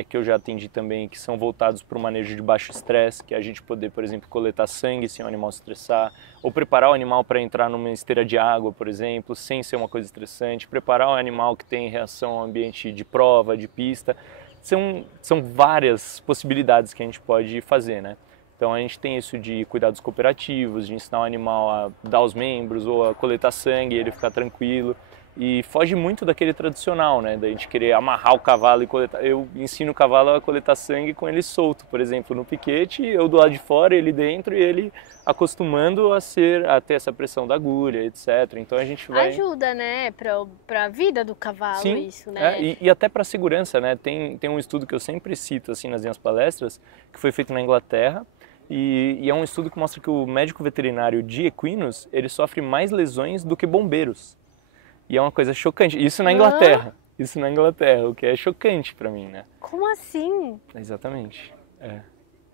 que eu já atendi também que são voltados para o manejo de baixo estresse, que é a gente poder, por exemplo, coletar sangue sem o animal se estressar, ou preparar o animal para entrar numa esteira de água, por exemplo, sem ser uma coisa estressante, preparar o animal que tem reação ao ambiente de prova, de pista. São várias possibilidades que a gente pode fazer, né? Então a gente tem isso de cuidados cooperativos, de ensinar o animal a dar os membros ou a coletar sangue e ele ficar tranquilo. E foge muito daquele tradicional, né? Da gente querer amarrar o cavalo e coletar. Eu ensino o cavalo a coletar sangue com ele solto, por exemplo, no piquete, eu do lado de fora, ele dentro e ele acostumando a ter essa pressão da agulha, etc. Então a gente vai... Ajuda, né? Pra vida do cavalo. Sim, isso, né? E até para segurança, né? Tem um estudo que eu sempre cito assim nas minhas palestras, que foi feito na Inglaterra. E é um estudo que mostra que o médico veterinário de equinos, ele sofre mais lesões do que bombeiros. E é uma coisa chocante. Isso na Inglaterra. Isso na Inglaterra, o que é chocante pra mim, né? Como assim? Exatamente.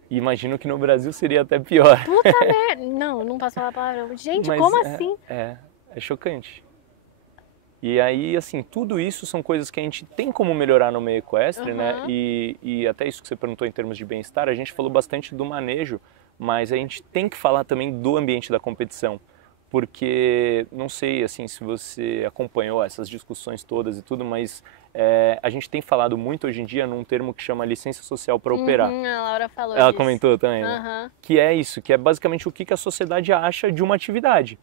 E imagino que no Brasil seria até pior. Puta merda! Não posso falar a palavra. Gente, Mas como assim? É chocante. E aí, assim, tudo isso são coisas que a gente tem como melhorar no meio equestre, né? E até isso que você perguntou em termos de bem-estar, a gente falou bastante do manejo, mas a gente tem que falar também do ambiente da competição. Porque, não sei, assim, se você acompanhou essas discussões todas e tudo, mas a gente tem falado muito hoje em dia num termo que chama licença social para operar. A Laura falou Ela disso. comentou também, né? Que é isso, que é basicamente o que a sociedade acha de uma atividade.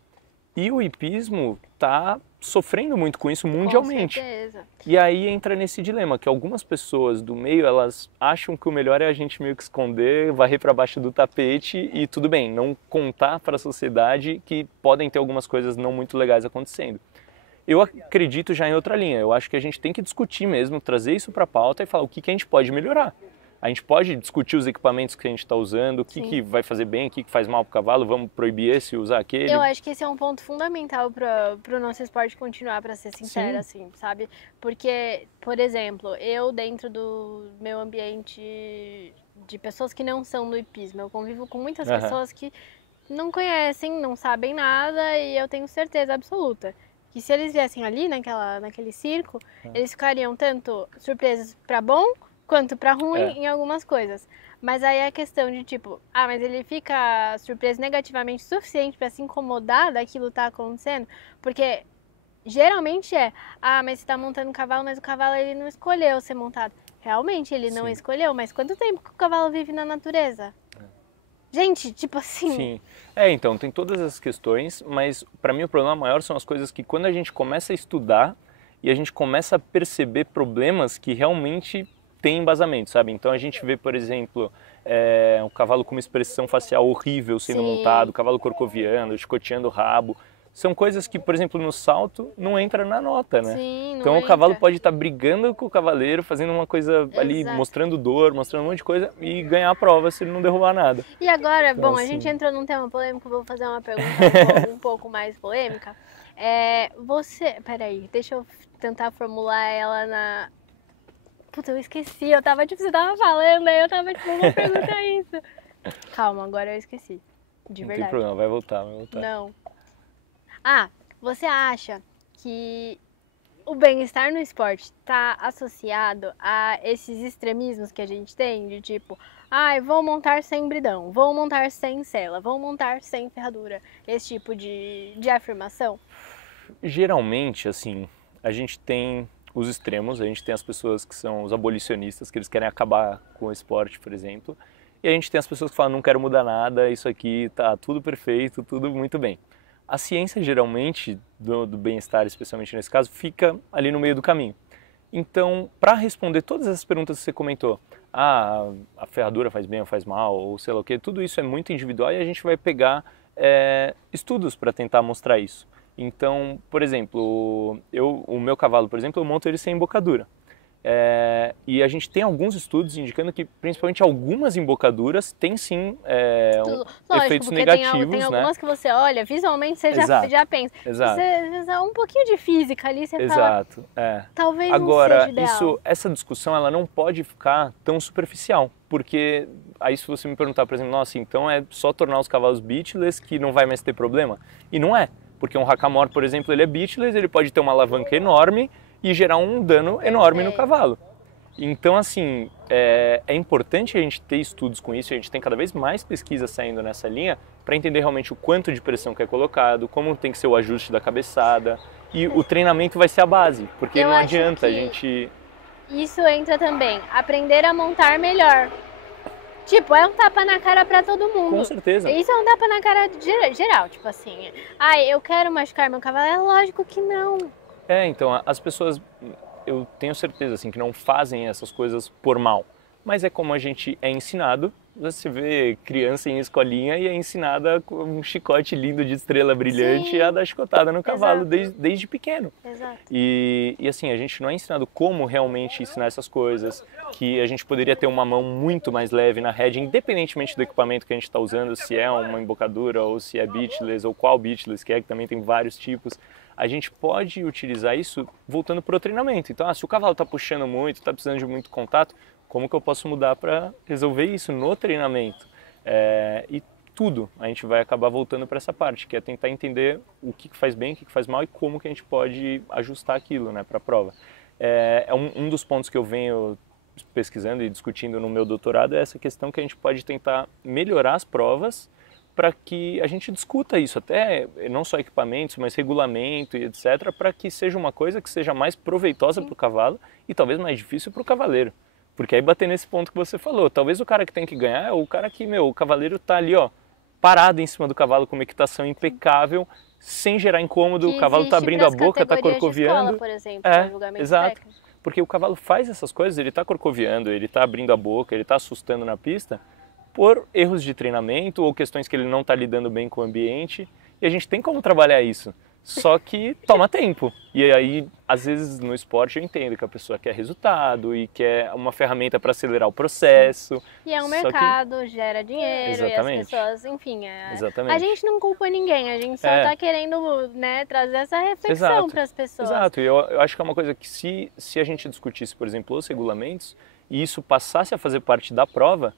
E o hipismo está sofrendo muito com isso mundialmente. Com certeza. E aí entra nesse dilema, que algumas pessoas do meio, elas acham que o melhor é a gente meio que esconder, varrer para baixo do tapete e tudo bem, não contar para a sociedade que podem ter algumas coisas não muito legais acontecendo. Eu acredito já em outra linha, eu acho que a gente tem que discutir mesmo, trazer isso para a pauta e falar o que a gente pode melhorar. A gente pode discutir os equipamentos que a gente está usando, o que vai fazer bem, o que faz mal para o cavalo, vamos proibir esse e usar aquele. Eu acho que esse é um ponto fundamental para o nosso esporte continuar, para ser sincera, assim, sabe? Porque, por exemplo, eu dentro do meu ambiente de pessoas que não são do hipismo, eu convivo com muitas pessoas que não conhecem, não sabem nada e eu tenho certeza absoluta que se eles viessem ali naquele circo, eles ficariam tanto surpresos para bom quanto pra ruim em algumas coisas. Mas aí é a questão de tipo, mas ele fica surpreso negativamente o suficiente pra se incomodar daquilo tá acontecendo? Porque geralmente mas você tá montando um cavalo, mas o cavalo ele não escolheu ser montado. Realmente ele não escolheu, mas quanto tempo que o cavalo vive na natureza? Gente, tipo assim... Sim. Então, tem todas essas questões, mas pra mim o problema maior são as coisas que quando a gente começa a estudar e a gente começa a perceber problemas que realmente tem embasamento, sabe? Então a gente vê, por exemplo, um cavalo com uma expressão facial horrível sendo montado, cavalo corcoviando, chicoteando o rabo. São coisas que, por exemplo, no salto não entra na nota, né? Sim, então o cavalo pode estar brigando com o cavaleiro, fazendo uma coisa ali, mostrando dor, mostrando um monte de coisa e ganhar a prova se ele não derrubar nada. E agora, então, a gente entrou num tema polêmico, vou fazer uma pergunta um pouco mais polêmica. Peraí, deixa eu tentar formular ela na... Puta, eu esqueci, você tava falando, aí eu tava tipo, vou perguntar isso. Calma, agora eu esqueci, de verdade. Não tem problema, vai voltar. Não. Você acha que o bem-estar no esporte está associado a esses extremismos que a gente tem? De tipo, vou montar sem bridão, vou montar sem sela, vou montar sem ferradura. Esse tipo de afirmação? Geralmente, assim, a gente tem os extremos, a gente tem as pessoas que são os abolicionistas, que eles querem acabar com o esporte, por exemplo. e a gente tem as pessoas que falam, não quero mudar nada, isso aqui tá tudo perfeito, tudo muito bem. A ciência, geralmente, do bem-estar, especialmente nesse caso, fica ali no meio do caminho. Então, para responder todas essas perguntas que você comentou, a ferradura faz bem ou faz mal, ou sei lá o que, tudo isso é muito individual e a gente vai pegar estudos para tentar mostrar isso. Então, por exemplo, o meu cavalo, por exemplo, eu monto ele sem embocadura. E a gente tem alguns estudos indicando que principalmente algumas embocaduras têm sim efeitos negativos. Tem algumas que você olha, visualmente você já pensa. Exato. Você um pouquinho de física ali, você Exato, fala, talvez agora, não seja ideal. essa discussão ela não pode ficar tão superficial, porque aí se você me perguntar, por exemplo, nossa, então é só tornar os cavalos beatless que não vai mais ter problema? E não é, porque um hackamore, por exemplo, ele é beatless, ele pode ter uma alavanca enorme e gerar um dano enorme no cavalo. Então, assim, é importante a gente ter estudos com isso, a gente tem cada vez mais pesquisas saindo nessa linha para entender realmente o quanto de pressão que é colocado, como tem que ser o ajuste da cabeçada, e o treinamento vai ser a base, porque não adianta a gente... Isso entra também, aprender a montar melhor. Tipo, é um tapa na cara pra todo mundo. Com certeza. Isso é um tapa na cara geral, tipo assim, eu quero machucar meu cavalo, é lógico que não. Então, as pessoas, eu tenho certeza assim, que não fazem essas coisas por mal, mas é como a gente é ensinado. Você vê criança em escolinha e é ensinada com um chicote lindo de estrela brilhante. Sim. A dar chicotada no cavalo desde pequeno. Exato. E assim, a gente não é ensinado como realmente ensinar essas coisas, que a gente poderia ter uma mão muito mais leve na rédea, independentemente do equipamento que a gente está usando, se é uma embocadura ou se é beatless ou qual beatless que também tem vários tipos. A gente pode utilizar isso voltando para o treinamento. Então, se o cavalo está puxando muito, está precisando de muito contato, como que eu posso mudar para resolver isso no treinamento? E tudo, a gente vai acabar voltando para essa parte, que é tentar entender o que faz bem, o que faz mal e como que a gente pode ajustar aquilo, né, para a prova. Um dos pontos que eu venho pesquisando e discutindo no meu doutorado é essa questão que a gente pode tentar melhorar as provas para que a gente discuta isso, até não só equipamentos, mas regulamento e etc., para que seja uma coisa que seja mais proveitosa para o cavalo e talvez mais difícil para o cavaleiro. Porque aí bater nesse ponto que você falou, talvez o cara que tem que ganhar é o cara que, o cavaleiro tá ali, parado em cima do cavalo com uma equitação impecável, sem gerar incômodo, o cavalo tá abrindo a boca, tá corcoviando. Escola, por exemplo, exato. Técnico. Porque o cavalo faz essas coisas, ele tá corcoviando, ele tá abrindo a boca, ele tá assustando na pista, por erros de treinamento ou questões que ele não está lidando bem com o ambiente, e a gente tem como trabalhar isso, só que toma tempo. E aí, às vezes no esporte eu entendo que a pessoa quer resultado e quer uma ferramenta para acelerar o processo. E é um mercado, gera dinheiro. Exatamente. E as pessoas, enfim, Exatamente. A gente não culpa ninguém, a gente só está querendo, né, trazer essa reflexão para as pessoas. Exato, e eu acho que é uma coisa que se a gente discutisse, por exemplo, os regulamentos, e isso passasse a fazer parte da prova,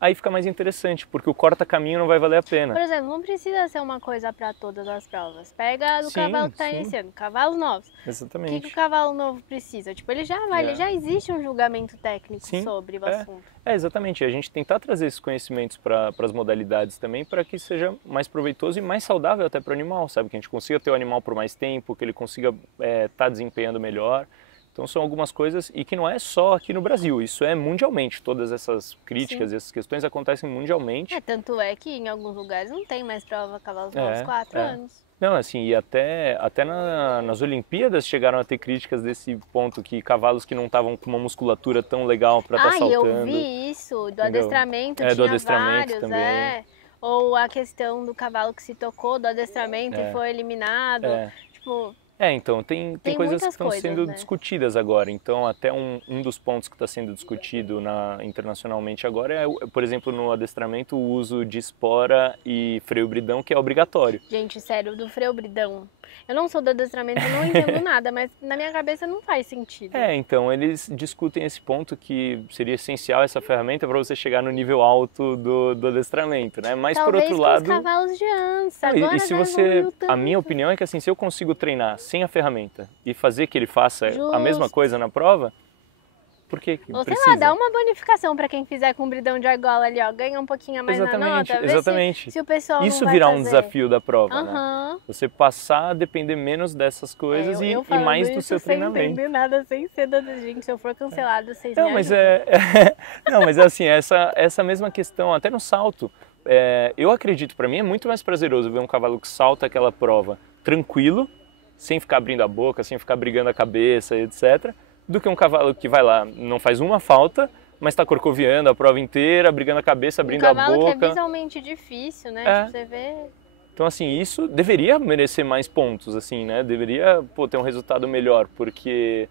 aí fica mais interessante, porque o corta-caminho não vai valer a pena. Por exemplo, não precisa ser uma coisa para todas as provas. Pega do cavalo que está iniciando, cavalos novos. Exatamente. O que o cavalo novo precisa? Tipo, ele já existe um julgamento técnico sobre o assunto. Exatamente. A gente tentar trazer esses conhecimentos para as modalidades também, para que seja mais proveitoso e mais saudável até para o animal, sabe? Que a gente consiga ter o animal por mais tempo, que ele consiga estar desempenhando melhor. Então são algumas coisas, e que não é só aqui no Brasil, isso é mundialmente, todas essas críticas e essas questões acontecem mundialmente. Tanto é que em alguns lugares não tem mais prova cavalos novos 4 anos. Não, assim, e até nas Olimpíadas chegaram a ter críticas desse ponto, que cavalos que não estavam com uma musculatura tão legal para estar saltando. Eu vi isso, do adestramento, tinha do adestramento vários, também. Ou a questão do cavalo que se tocou do adestramento e foi eliminado, tipo... Então, tem coisas que estão sendo discutidas agora. Então, até um dos pontos que está sendo discutido internacionalmente agora é, por exemplo, no adestramento, o uso de espora e freio bridão, que é obrigatório. Gente, sério, do freio bridão. Eu não sou do adestramento, não entendo nada, mas na minha cabeça não faz sentido. Então, eles discutem esse ponto que seria essencial essa ferramenta para você chegar no nível alto do adestramento, né? Mas, talvez por outro lado... com os cavalos de ança. Agora e se você... A minha opinião é que, assim, se eu consigo treinar sem a ferramenta e fazer que ele faça a mesma coisa na prova, Por que Ou sei precisa? lá, dá uma bonificação pra quem fizer com bridão de argola ali, ó. Ganha um pouquinho a mais Exatamente, na nota. Vê exatamente. se o pessoal Isso não vai virar um fazer. desafio da prova, né? Aham. Você passar a depender menos dessas coisas eu e falando mais do isso seu sem treinamento. entender nada, sem ser da gente. Se eu for cancelado, vocês Não, me mas ajudam. não, mas é assim, essa mesma questão, até no salto, eu acredito, para mim é muito mais prazeroso ver um cavalo que salta aquela prova tranquilo, sem ficar abrindo a boca, sem ficar brigando a cabeça, etc., do que um cavalo que vai lá, não faz uma falta, mas está corcoviando a prova inteira, brigando a cabeça, abrindo a boca. Um cavalo que é visualmente difícil, né? É. Tipo, você vê... Então, assim, isso deveria merecer mais pontos, assim, né? Deveria, ter um resultado melhor, porque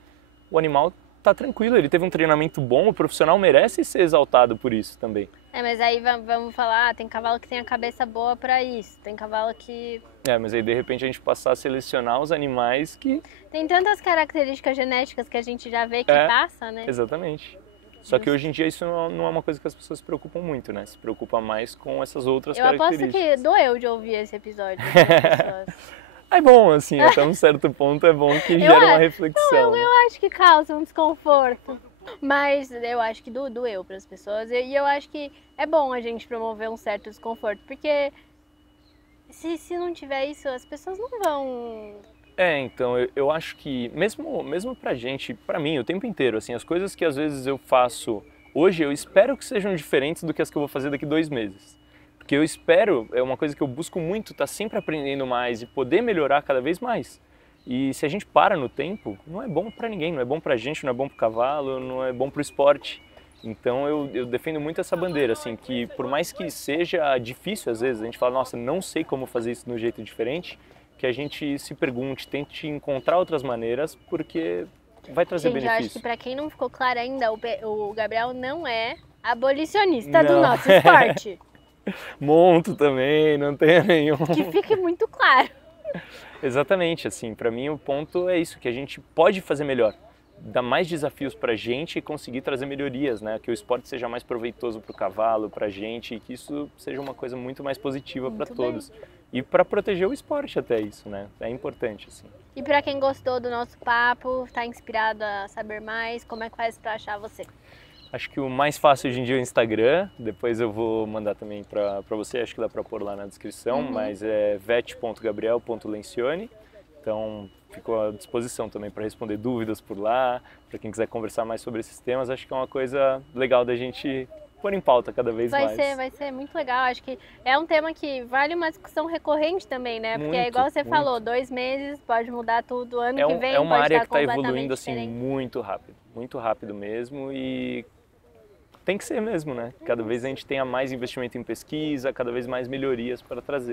o animal tá tranquilo, ele teve um treinamento bom, o profissional merece ser exaltado por isso também. Mas aí vamos falar, tem cavalo que tem a cabeça boa pra isso, tem cavalo que... Mas aí de repente a gente passar a selecionar os animais que... Tem tantas características genéticas que a gente já vê que passa, né? Exatamente. Só que hoje em dia isso não é uma coisa que as pessoas se preocupam muito, né? Se preocupa mais com essas outras características. Eu aposto que doeu de ouvir esse episódio das pessoas. É bom, assim, até um certo ponto é bom que gera uma reflexão. Eu acho que causa um desconforto. Mas eu acho que doeu para as pessoas. E eu acho que é bom a gente promover um certo desconforto. Porque se não tiver isso, as pessoas não vão... Então, eu acho que mesmo pra gente, pra mim, o tempo inteiro, assim, as coisas que às vezes eu faço hoje, eu espero que sejam diferentes do que as que eu vou fazer daqui 2 meses. Porque eu espero, é uma coisa que eu busco muito, estar sempre aprendendo mais e poder melhorar cada vez mais. E se a gente para no tempo, não é bom pra ninguém, não é bom pra gente, não é bom pro cavalo, não é bom pro esporte. Então eu defendo muito essa bandeira, assim, que por mais que seja difícil às vezes, a gente fala, nossa, não sei como fazer isso de um jeito diferente, que a gente se pergunte, tente encontrar outras maneiras, porque vai trazer benefício. Eu acho que para quem não ficou claro ainda, o Gabriel não é abolicionista do nosso esporte. Monto também, não tenho nenhum. Que fique muito claro. Exatamente, assim, para mim o ponto é isso, que a gente pode fazer melhor. Dar mais desafios para a gente e conseguir trazer melhorias, né? Que o esporte seja mais proveitoso para o cavalo, para a gente, e que isso seja uma coisa muito mais positiva para todos. E para proteger o esporte até isso, né? É importante, assim. E para quem gostou do nosso papo, está inspirado a saber mais, como é que faz para achar você? Acho que o mais fácil hoje em dia é o Instagram, depois eu vou mandar também para você, acho que dá para pôr lá na descrição, mas é vet.gabriel.lencioni, então fico à disposição também para responder dúvidas por lá, para quem quiser conversar mais sobre esses temas, acho que é uma coisa legal da gente pôr em pauta cada vez mais. Vai ser muito legal, acho que é um tema que vale uma discussão recorrente também, né? Porque muito, é igual você falou, 2 meses pode mudar tudo, ano que vem é uma pode área estar que está completamente evoluindo assim diferente. muito rápido mesmo e tem que ser mesmo, né? Cada vez a gente tenha mais investimento em pesquisa, cada vez mais melhorias para trazer.